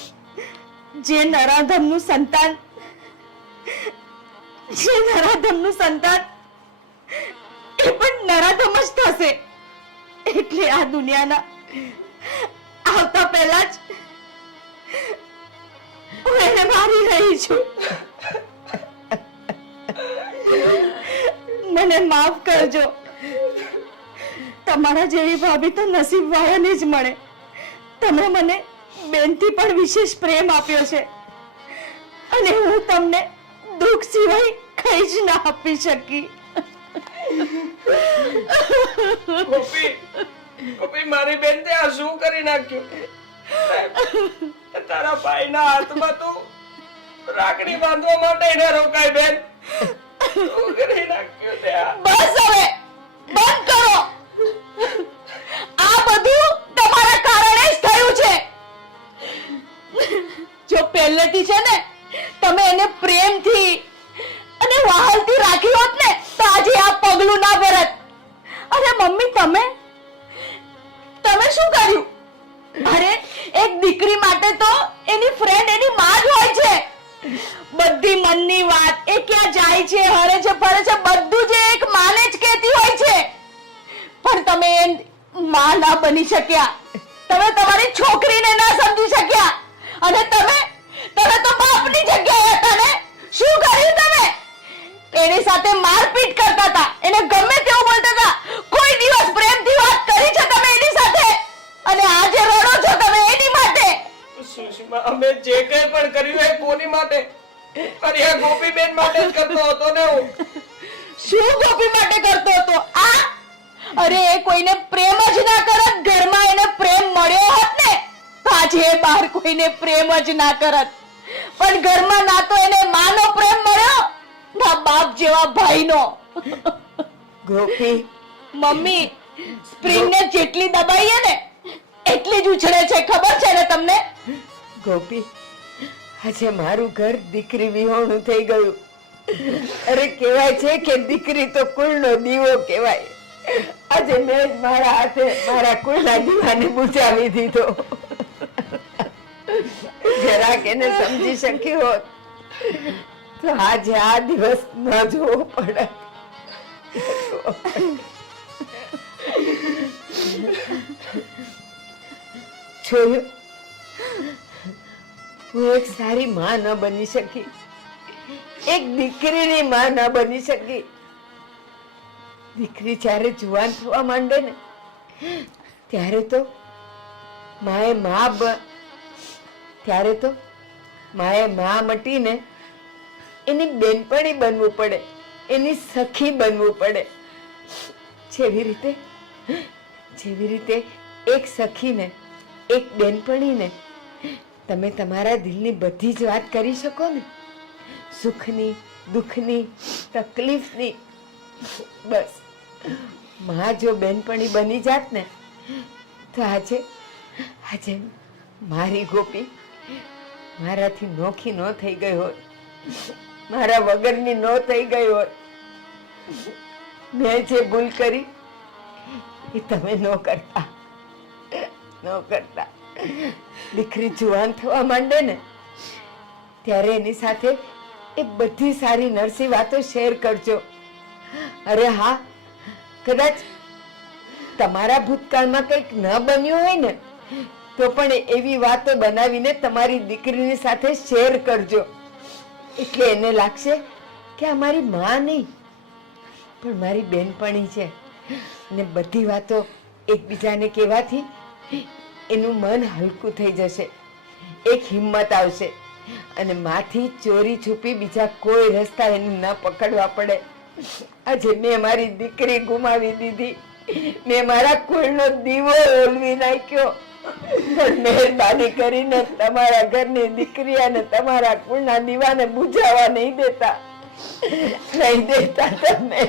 જે નરાધમનું સંતાન એ પણ નરાધમ જ થશે. એટલે આ દુનિયાના આવતા પહેલા જ હું એને મારી રહી છું. મને માફ કરજો. તમારા જેવી ભાભી તો નસીબ વાળાને જ મળે. તમે મને બેનથી પણ વિશેષ પ્રેમ આપ્યો છે અને હું તમને દુઃખ સિવાય કંઈ જ ના આપી શકી. ગોપી, ગોપી મારી બેન તે આ શું કરી નાખ્યું? તારા ભાઈના હાથમાં તું રાખડી બાંધવા માટે એને રોકાય બેન. શું કરી નાખ્યું તે આ? બસ હવે બંધ કરો. આ બધું તમારા કારણે જ થયું છે. જો પહેલેથી છે ને તમે એને પ્રેમથી અને વહાલથી રાખી હોત ને તો આજે આ પગલું ના ભરત. અરે મમ્મી, તમે શું કર્યું? અરે એક દીકરી માટે તો એની ફ્રેન્ડ એની માં જ હોય છે. બધી મનની વાત એ ક્યાં જાય છે, હરે છે, ફરે છે, બધું જ એક માને જ કહેતી હોય છે. પણ તમે માં ના બની શક્યા. તમે તમારી છોકરીને ના સમજી શક્યા અને તમે તો બાપની જગ્યાએ હતા ને. શું કર્યું તમે? એની સાથે મારપીટ કરતા હતા, એને ગમે તેવું બોલતા હતા. કોઈ દિવસ પ્રેમથી વાત કરી છે તમે એની સાથે? અને આજે રડો છો તમે એની માટે. સુષ્મા, અમે જે કંઈ પણ કર્યું એ કોની માટે? અરે આ ગોપીબેન માટે જ કરતો હતો ને હું. શું ગોપી માટે કરતો હતો આ? અરે એ કોઈને પ્રેમ જ ના કરત, ઘરમાં એને પ્રેમ મળ્યો હોત ને તો આજે એ બહાર કોઈને પ્રેમ જ ના કરત. પણ ઘરમાં ના તો એને માનો પ્રેમ મળ્યો ના બાપ જેવા ભાઈનો. ગોપી, મમ્મી, સ્પ્રિંગને જેટલી દબાઈએ ને એટલી જ ઉછળે છે, ખબર છે ને તમને? ગોપી, આજે મારું ઘર દીકરી વિહોણું થઈ ગયું. અરે કહેવાય છે કે દીકરી તો કુળનો દીવો કહેવાય. આજે મેં જ મારા હાથે મારા કુળના દીવાને બુઝાવી દીધો. જરાક એને સમજી શકી હોત તો આજે આ દિવસ ન જોવો પડે. જોયું, હું એક સારી માં ન બની શકી, એક દીકરીની માં ન બની શકી. દીકરી જ્યારે જુવાન થવા માંડે ને ત્યારે તો માએ માં મટીને એની બેનપણી બનવું પડે, એની સખી બનવું પડે. જેવી રીતે એક સખીને, એક બેનપણીને તમે તમારા દિલની બધી જ વાત કરી શકો ને, સુખની, દુઃખની, તકલીફની. બસ માં જો બેનપણી બની જાત ને તો આજે મારી ગોપી મારાથી નોખી ન થઈ ગઈ હોત, મારા વગરની ન થઈ ગઈ હોત. મેં જે ભૂલ કરી એ તમે ન કરતા. દીકરી જુવાન થવા માંડે ને ત્યારે એની સાથે એ બધી સારી નરસી વાતો શેર કરજો. અરે હા, કદાચ તમારા ભૂતકાળમાં કંઈક ન બન્યું હોય ને તો પણ એવી વાતો બનાવીને તમારી દીકરીની સાથે શેર કરજો. એટલે એને લાગશે કે આ મારી માં નહીં પણ મારી બેનપણી છે. અને બધી વાતો એકબીજાને કહેવાથી એનું મન હલકું થઈ જશે, એક હિંમત આવશે અને માથી ચોરી છુપી બીજા કોઈ રસ્તા એને ન પકડવા પડે. આજે મેં મારી દીકરી ગુમાવી દીધી, મેં મારા કુળનો દીવો ઓલવી નાખ્યો. પણ મહેરબાની કરીને તમારા ઘરની દીકરી અને તમારા કુળના દીવાને બુઝાવા નહીં દેતા તમે.